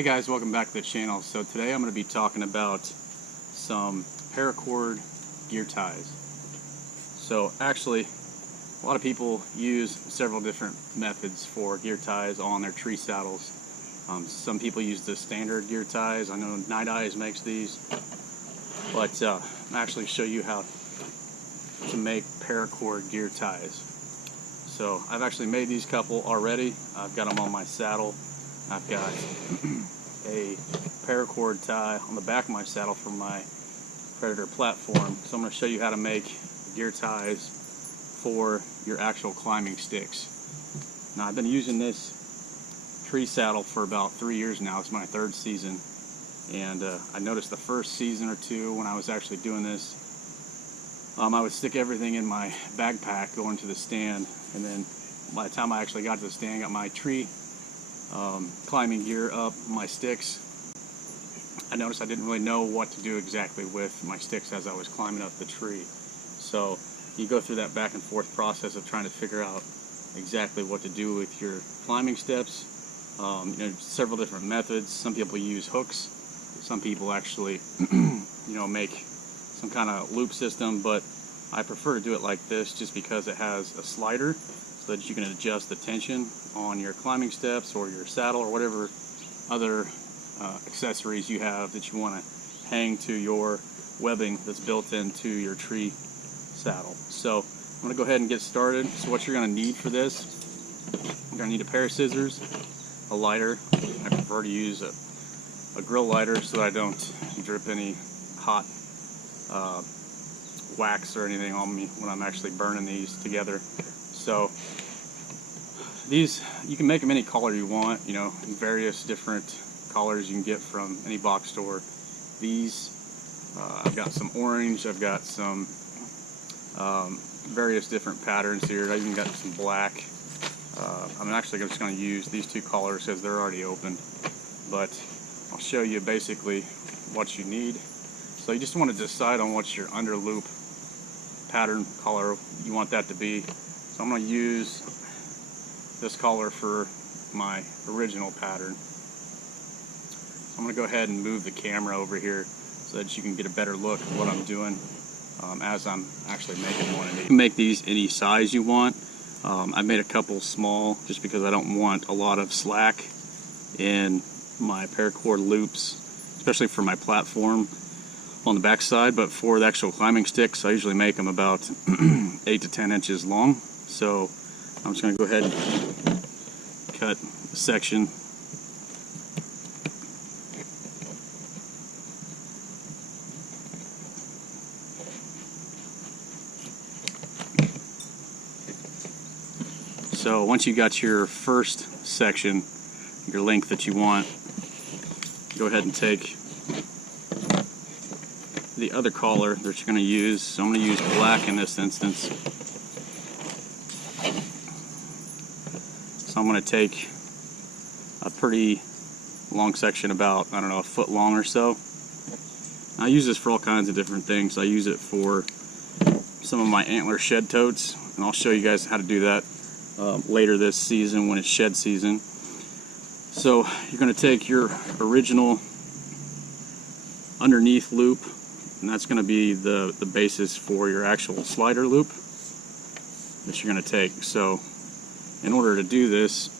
Hey guys, welcome back to the channel. So today I'm going to be talking about some paracord gear ties. So actually, a lot of people use several different methods for gear ties on their tree saddles. Some people use the standard gear ties. I know Night Eyes makes these, but I'll actually show you how to make paracord gear ties. So I've actually made these couple already. I've got them on my saddle. I've got a paracord tie on the back of my saddle for my Predator platform. So I'm going to show you how to make gear ties for your actual climbing sticks. Now I've been using this tree saddle for about 3 years now. It's my third season, and I noticed the first season or two when I was actually doing this, I would stick everything in my backpack going to the stand, and then by the time I actually got to the stand, got my tree climbing gear up, my sticks, I noticed I didn't really know what to do exactly with my sticks as I was climbing up the tree. So you go through that back and forth process of trying to figure out exactly what to do with your climbing steps. Several different methods. Some people use hooks. Some people actually make some kind of loop system, but I prefer to do it like this just because it has a slider so that you can adjust the tension on your climbing steps or your saddle or whatever other accessories you have that you want to hang to your webbing that's built into your tree saddle. So I'm going to go ahead and get started. So what you're going to need for this, you're going to need a pair of scissors, a lighter. I prefer to use a grill lighter so that I don't drip any hot wax or anything on me when I'm actually burning these together. So these, you can make them any color you want, various different colors you can get from any box store. These, I've got some orange, I've got some various different patterns here. I even got some black. I'm actually just going to use these two colors because they're already opened, but I'll show you basically what you need. So you just want to decide on what your under loop pattern color you want that to be. So I'm going to use this color for my original pattern. So I'm going to go ahead and move the camera over here so that you can get a better look at what I'm doing as I'm actually making one of these. You can make these any size you want. I made a couple small just because I don't want a lot of slack in my paracord loops, especially for my platform on the back side. But for the actual climbing sticks, I usually make them about 8 to 10 inches long. So I'm just going to go ahead and cut a section. So once you got your first section, your length that you want, go ahead and take the other collar that you're going to use. So I'm going to use black in this instance. So I'm going to take a pretty long section, about, I don't know, a foot long or so. I use this for all kinds of different things. I use it for some of my antler shed totes, and I'll show you guys how to do that later this season when it's shed season. So you're going to take your original underneath loop, and that's going to be the basis for your actual slider loop that you're going to take. So in order to do this,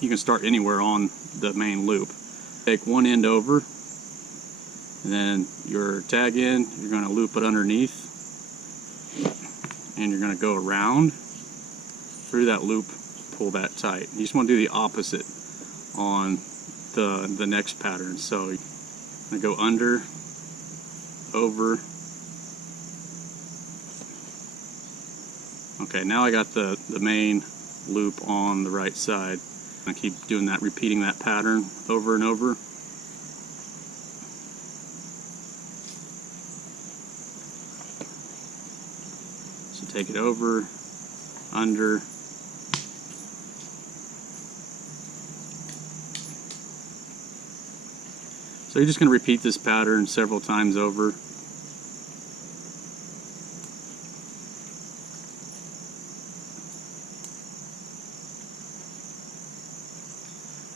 you can start anywhere on the main loop. Take one end over, and then your tag end, you're going to loop it underneath, and you're going to go around through that loop, pull that tight. You just want to do the opposite on the next pattern. So you're going to go under, over. Okay, now I got the main loop on the right side. I keep doing that, repeating that pattern over and over. So take it over, under, so you're just going to repeat this pattern several times over.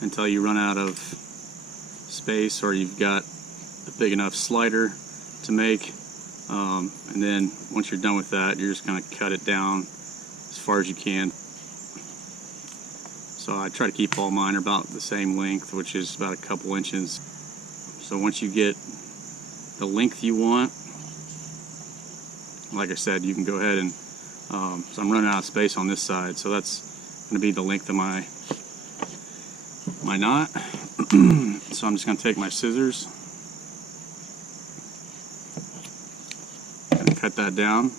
until you run out of space or you've got a big enough slider to make. And then once you're done with that, you're just going to cut it down as far as you can. So I try to keep all mine about the same length, which is about a couple inches. So once you get the length you want, like I said, you can go ahead and so I'm running out of space on this side, so that's going to be the length of my knot. So I'm just going to take my scissors and cut that down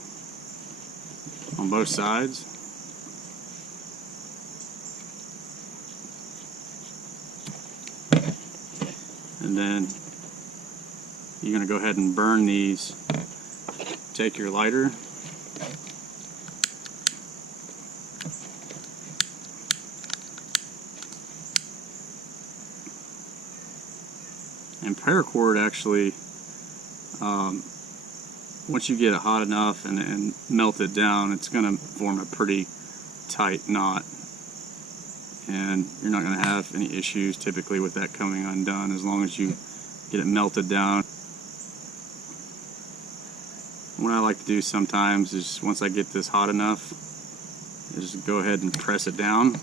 on both sides. And then you're going to go ahead and burn these. Take your lighter, and paracord actually, once you get it hot enough and melt it down, it's going to form a pretty tight knot, and you're not going to have any issues typically with that coming undone as long as you get it melted down. What I like to do sometimes is, once I get this hot enough, is go ahead and press it down.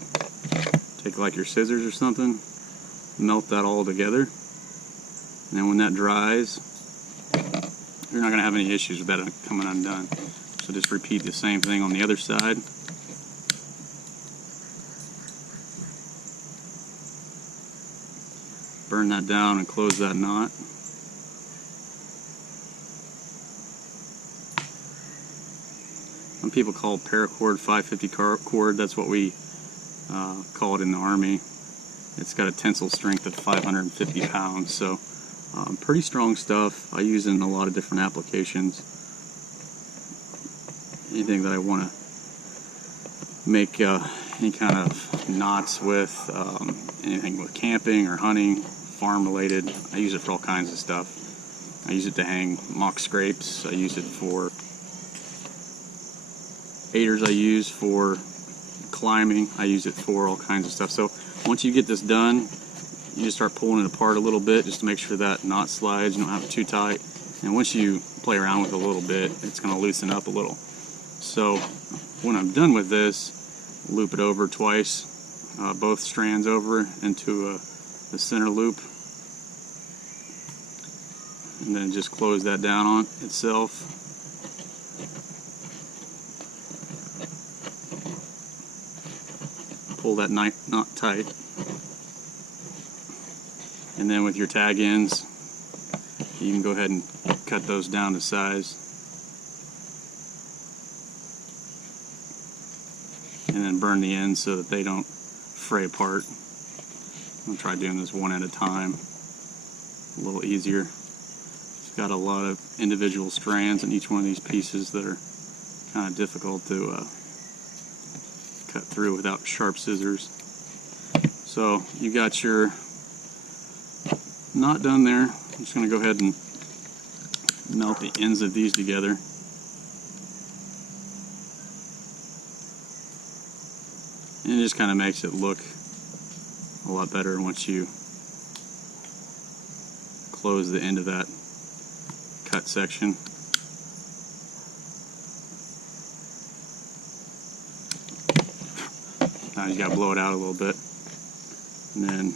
Take like your scissors or something, melt that all together, and then when that dries, you're not going to have any issues with that coming undone. So just repeat the same thing on the other side. Burn that down and close that knot. Some people call paracord 550 cord. That's what we call it in the Army. It's got a tensile strength of 550 pounds, so pretty strong stuff. I use it in a lot of different applications. Anything that I want to make any kind of knots with, anything with camping or hunting, farm related, I use it for all kinds of stuff. I use it to hang mock scrapes. I use it for aiders. I use for climbing. I use it for all kinds of stuff. So once you get this done, you just start pulling it apart a little bit just to make sure that knot slides. You don't have it too tight. And once you play around with it a little bit, it's going to loosen up a little. So when I'm done with this, loop it over twice, both strands over into the center loop, and then just close that down on itself. Pull that knot tight, and then with your tag ends, you can go ahead and cut those down to size, and then burn the ends so that they don't fray apart. I'm going to try doing this one at a time, a little easier. It's got a lot of individual strands in each one of these pieces that are kind of difficult to cut through without sharp scissors. So you got your knot done there. I'm just going to go ahead and melt the ends of these together. And it just kind of makes it look a lot better once you close the end of that cut section. Now you got to blow it out a little bit, and then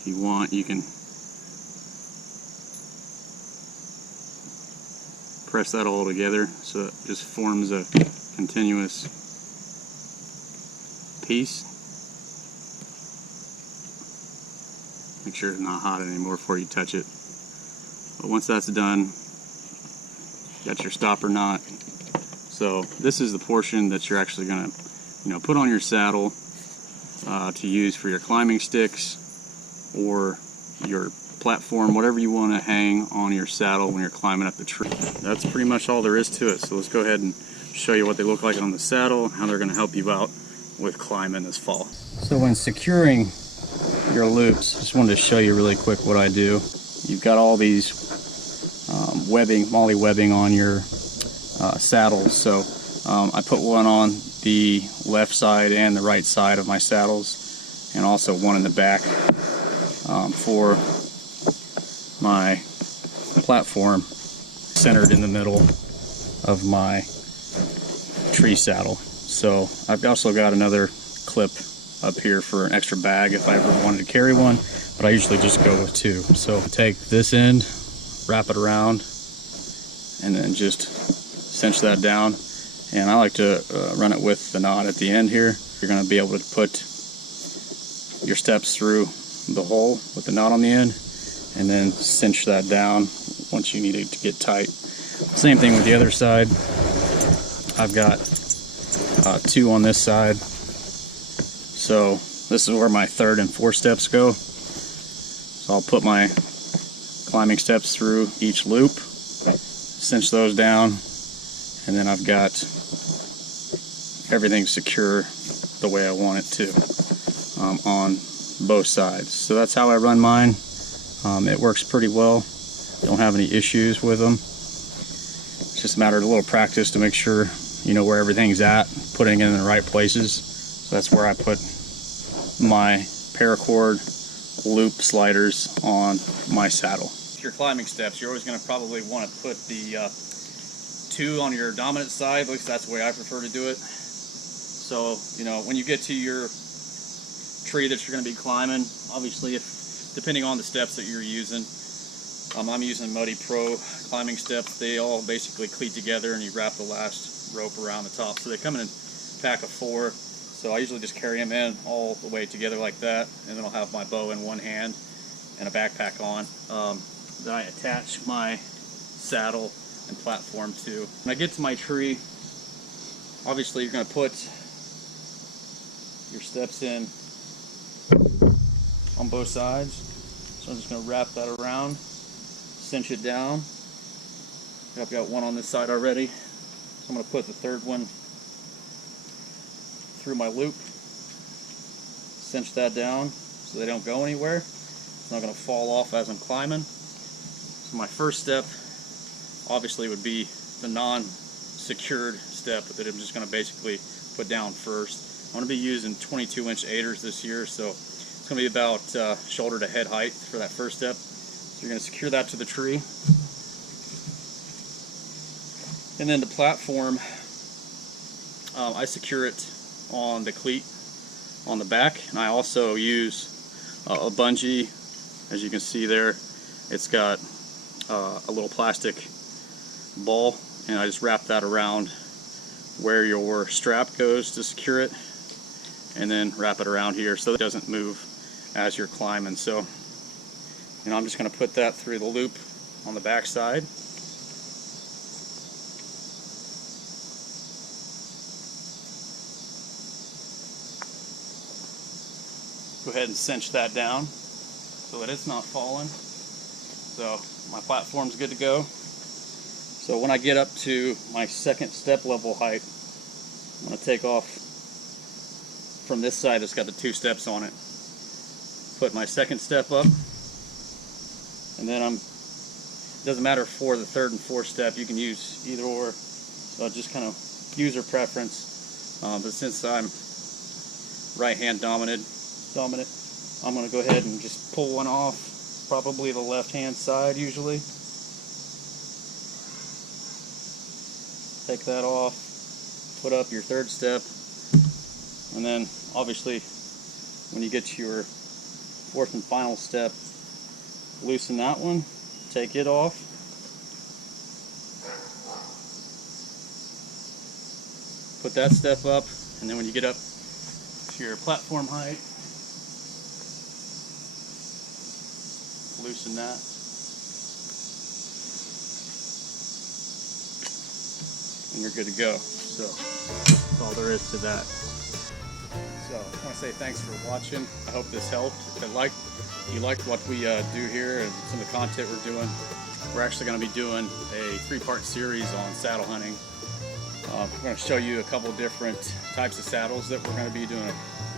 if you want, you can press that all together so it just forms a continuous piece. Make sure it's not hot anymore before you touch it. But once that's done, you got your stopper knot. So this is the portion that you're actually going to, put on your saddle to use for your climbing sticks or your platform, whatever you want to hang on your saddle when you're climbing up the tree. That's pretty much all there is to it. So let's go ahead and show you what they look like on the saddle and how they're going to help you out with climbing this fall. So when securing your loops, just wanted to show you really quick what I do. You've got all these webbing, molly webbing on your saddles. So I put one on the left side and the right side of my saddles, and also one in the back for my platform centered in the middle of my tree saddle. So I've also got another clip up here for an extra bag if I ever wanted to carry one, but I usually just go with two. So take this end, wrap it around, and then just cinch that down. And I like to run it with the knot at the end here. You're going to be able to put your steps through the hole with the knot on the end, and then cinch that down once you need it to get tight. Same thing with the other side. I've got two on this side. So this is where my third and fourth steps go. So I'll put my climbing steps through each loop, cinch those down, and then I've got everything secure the way I want it to on both sides. So that's how I run mine. It works pretty well. Don't have any issues with them. It's just a matter of a little practice to make sure you know where everything's at, putting it in the right places. So that's where I put my Paracord loop sliders on my saddle. If you're climbing steps, you're always going to probably want to put the two on your dominant side. At least that's the way I prefer to do it. So, you know, when you get to your tree that you're going to be climbing, obviously, depending on the steps that you're using, I'm using Muddy Pro climbing steps. They all basically cleat together, and you wrap the last rope around the top. So they come in a pack of 4. So I usually just carry them in all the way together like that, and then I'll have my bow in one hand and a backpack on. Then I attach my saddle and platform to. When I get to my tree, obviously you're going to put your steps in on both sides. So I'm just going to wrap that around, cinch it down. I've got one on this side already, so I'm going to put the third one through my loop, cinch that down so they don't go anywhere. It's not going to fall off as I'm climbing. So my first step obviously would be the non-secured step that I'm just going to basically put down first. I'm going to be using 22-inch aiders this year, so it's going to be about shoulder to head height for that first step. So you're going to secure that to the tree. And then the platform, I secure it on the cleat on the back, and I also use a bungee. As you can see there, it's got a little plastic ball, and I just wrap that around where your strap goes to secure it, and then wrap it around here so it doesn't move as you're climbing. So, you know, I'm just going to put that through the loop on the back side. Go ahead and cinch that down so that it's not falling. So my platform's good to go. So when I get up to my second step level height, I'm going to take off from this side that's got the 2 steps on it. Put my second step up, and then it doesn't matter for the third and fourth step, you can use either or. So just kind of user preference. But since I'm right hand dominant, I'm going to go ahead and just pull one off, probably the left hand side usually. Take that off, put up your third step, and then obviously when you get to your fourth and final step, loosen that one, take it off, put that step up, and then when you get up to your platform height, loosen that. And you're good to go. So that's all there is to that. So I want to say thanks for watching. I hope this helped. If you liked what we do here and some of the content we're doing, we're actually going to be doing a 3-part series on saddle hunting. We're going to show you a couple different types of saddles that we're going to be doing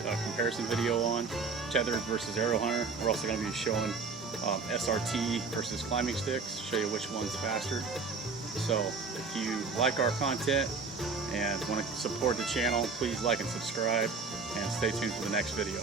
a comparison video on, tethered versus arrow hunter. We're also going to be showing SRT versus climbing sticks, show you which one's faster. So if you like our content and want to support the channel, please like and subscribe, and stay tuned for the next video.